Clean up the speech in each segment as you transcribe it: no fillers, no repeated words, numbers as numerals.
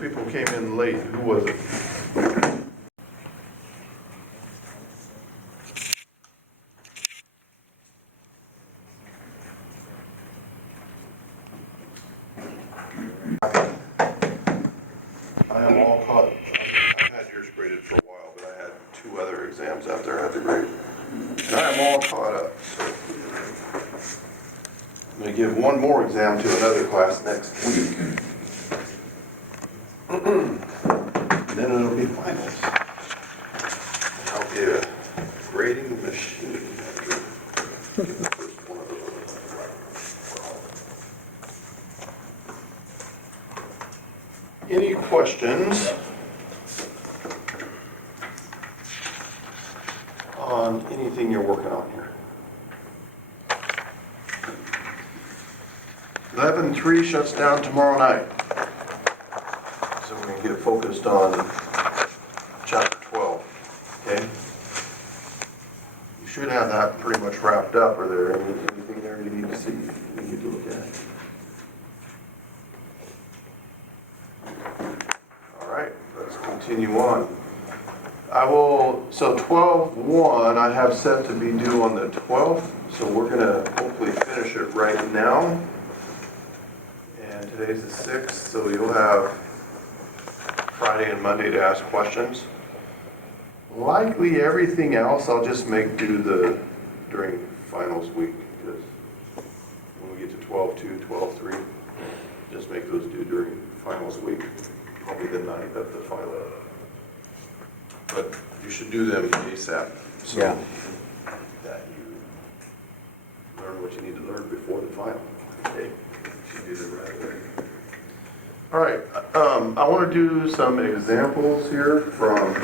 people came in late. Who was it? I am all caught. I've had yours graded for a while, but I had 2 other exams out there I had to grade. And I am all caught up. So I'm going to give one more exam to another class next week. And then it'll be finals. And I'll be a grading machine after getting the first one of those. Any questions on anything you're working on here? 11:3 shuts down tomorrow night. So we're going to get focused on chapter 12, okay? You should have that pretty much wrapped up. Are there anything there you need to see, you need to look at? All right, let's continue on. So 12.1 I have set to be due on the 12th, so we're going to hopefully finish it right now. And today's the 6th, so you'll have Friday and Monday to ask questions. Likely everything else I'll just make due during finals week, because when we get to 12.2, 12.3, just make those due during finals week, probably the night of the final. But you should do them ASAP, so that you learn what you need to learn before the final. Okay, you should do them right away. All right, I want to do some examples here from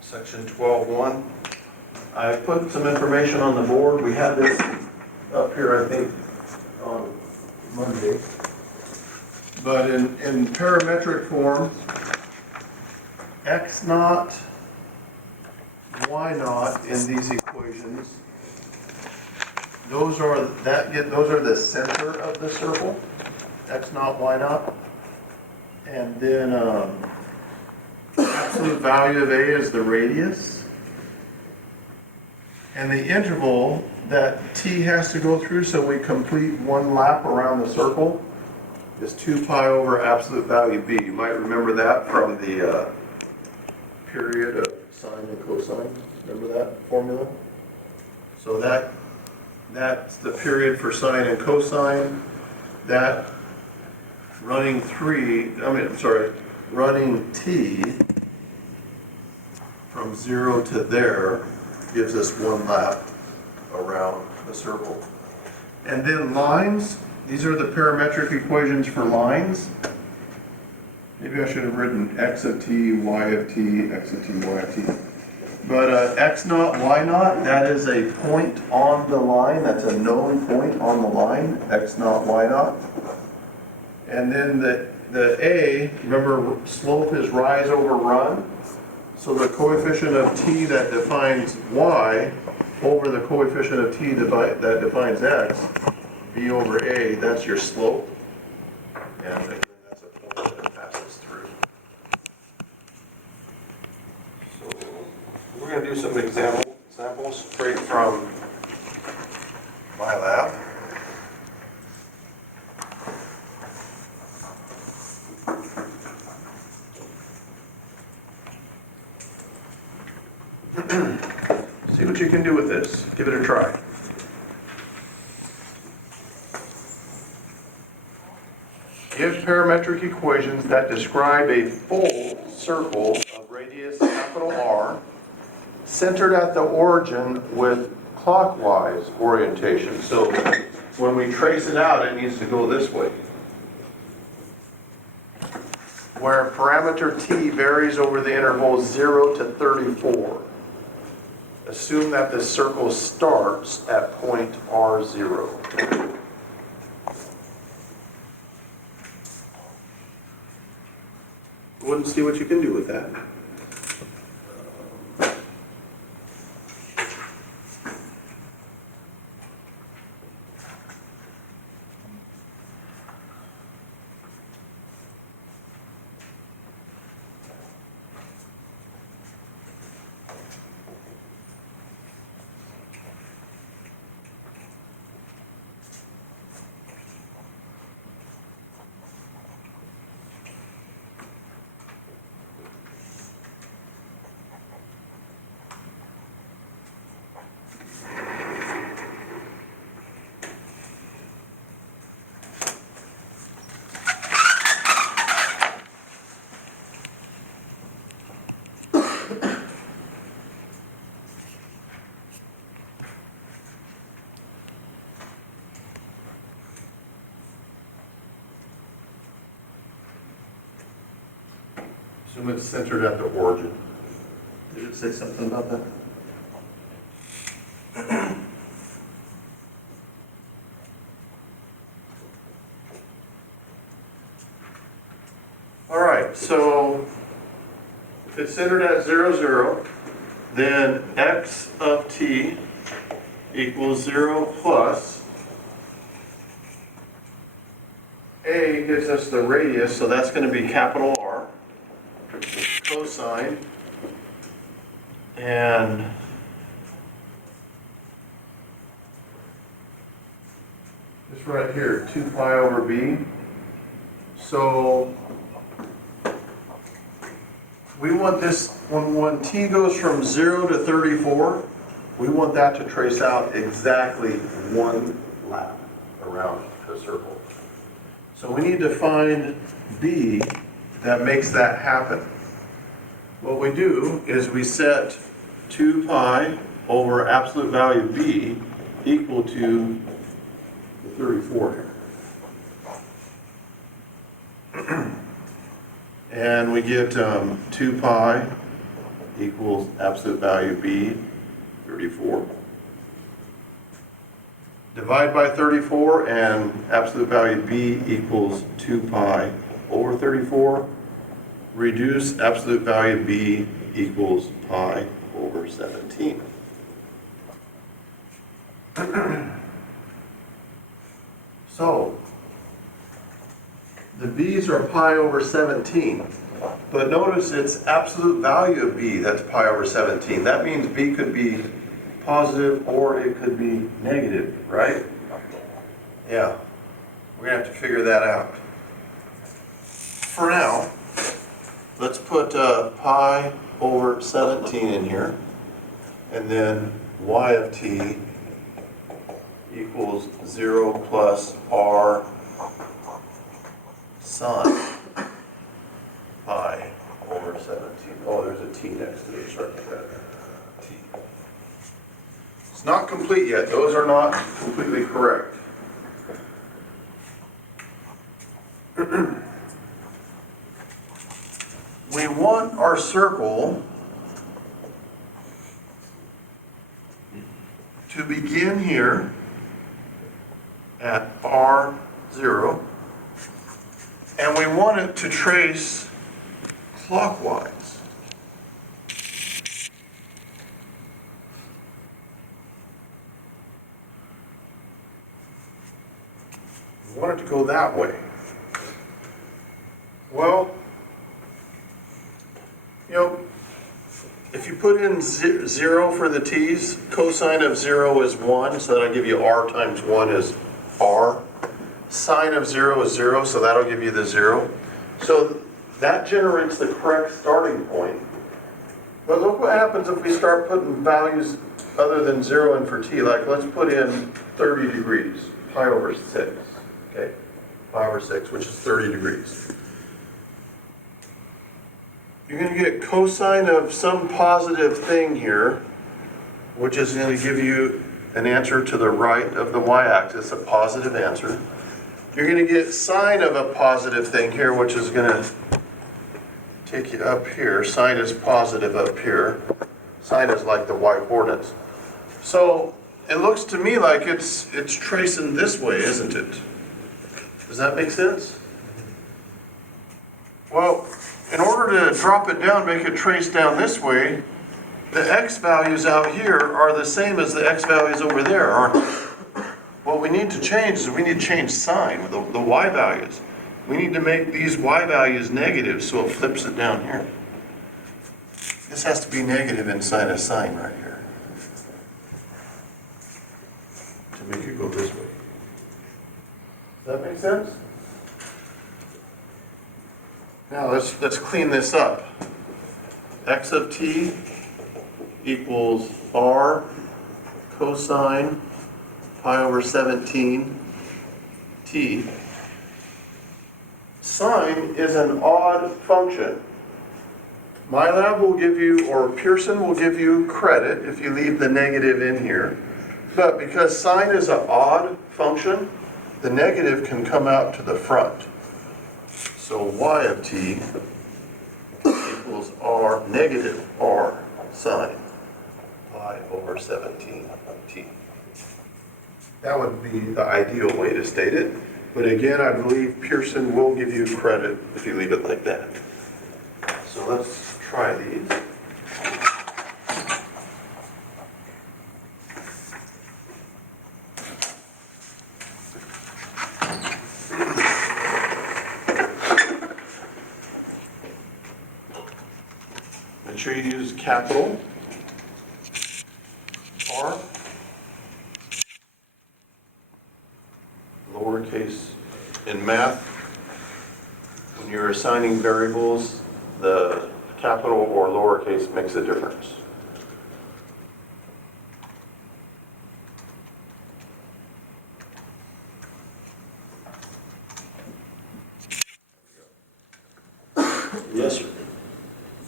section 12.1. I put some information on the board. We had this up here, I think, on Monday. But in parametric form, x naught, y naught in these equations, those are the center of the circle. X naught, y naught, and then absolute value of a is the radius, and the interval that t has to go through so we complete one lap around the circle is 2 pi over absolute value b. You might remember that from the period of sine and cosine. Remember that formula? So that's the period for sine and cosine. That running t from 0 to there gives us one lap around the circle. And then lines, these are the parametric equations for lines. Maybe I should have written x of t, y of t, x of t, y of t. But x naught, y naught, that is a point on the line. That's a known point on the line, x naught, y naught. And then the a, remember, slope is rise over run. So the coefficient of t that defines y over the coefficient of t that defines x, b over a, that's your slope. And then that's a point that it passes through. So we're going to do some examples straight from my lab. See what you can do with this. Give it a try. Give parametric equations that describe a full circle of radius capital R centered at the origin with clockwise orientation. So when we trace it out, it needs to go this way. Where parameter t varies over the interval 0 to 34. Assume that the circle starts at point R0. Go ahead and see what you can do with that. Assume it's centered at the origin. Did it say something about that? All right, so if it's centered at 0, 0, then x of t equals 0 plus a gives us the radius, so that's going to be capital R, cosine, and this right here, 2 pi over b. So we want this, when t goes from 0 to 34, we want that to trace out exactly 1 lap around the circle. So we need to find b that makes that happen. What we do is we set 2 pi over absolute value b equal to the 34 here. And we get 2 pi equals absolute value b, 34. Divide by 34 and absolute value b equals 2 pi over 34. Reduce absolute value b equals pi over 17. So, the b's are pi over 17, but notice it's absolute value of b that's pi over 17. That means b could be positive or it could be negative, right? Yeah, we're going to have to figure that out. For now, let's put pi over 17 in here, and then y of t equals 0 plus r sine pi over 17. Oh, there's a t next to it. Sorry about that. T. It's not complete yet. Those are not completely correct. We want our circle to begin here at R0, and we want it to trace clockwise. We want it to go that way. Well, you know, if you put in 0 for the t's, cosine of 0 is 1, so that'll give you r times 1 is r. Sine of 0 is 0, so that'll give you the 0. So that generates the correct starting point. But look what happens if we start putting values other than 0 in for t. Like, let's put in 30 degrees, pi over 6. Okay, pi over 6, which is 30 degrees. You're going to get cosine of some positive thing here, which is going to give you an answer to the right of the y-axis, a positive answer. You're going to get sine of a positive thing here, which is going to take you up here. Sine is positive up here. Sine is like the y-coordinates. So it looks to me like it's tracing this way, isn't it? Does that make sense? Well, in order to drop it down, make it trace down this way, the x values out here are the same as the x values over there, aren't they? What we need to change is we need to change sign, the y values. We need to make these y values negative so it flips it down here. This has to be negative inside a sign right here to make it go this way. Does that make sense? Now let's clean this up. X of t equals r cosine pi over 17 t. Sine is an odd function. MyLab will give you, or Pearson will give you credit if you leave the negative in here. But because sine is an odd function, the negative can come out to the front. So y of t equals R, negative R sine pi over 17t. That would be the ideal way to state it, but again, I believe Pearson will give you credit if you leave it like that. So let's try these. Make sure you use capital R, lowercase. In math, when you're assigning variables, the capital or lowercase makes a difference. Yes, sir.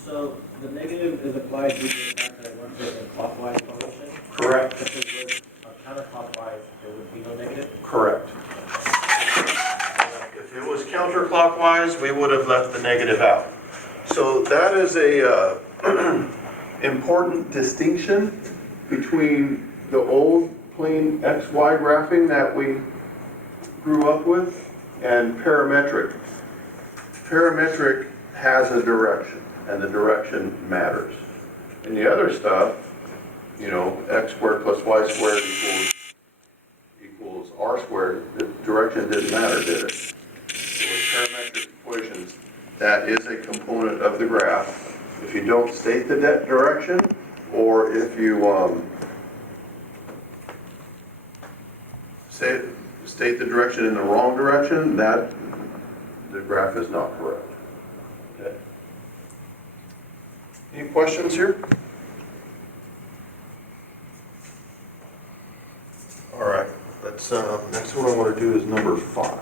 So the negative is applied due to the fact that it went in a clockwise motion? Correct. If it was counterclockwise, there would be no negative? Correct. If it was counterclockwise, we would have left the negative out. So that is a important distinction between the old plain XY graphing that we grew up with and parametric. Parametric has a direction, and the direction matters. And the other stuff, you know, x squared plus y squared equals r squared, the direction didn't matter, did it? So with parametric equations, that is a component of the graph. If you don't state the direction, or if you state the direction in the wrong direction, that the graph is not correct. Okay. Any questions here? All right, let's, next one I want to do is number 5.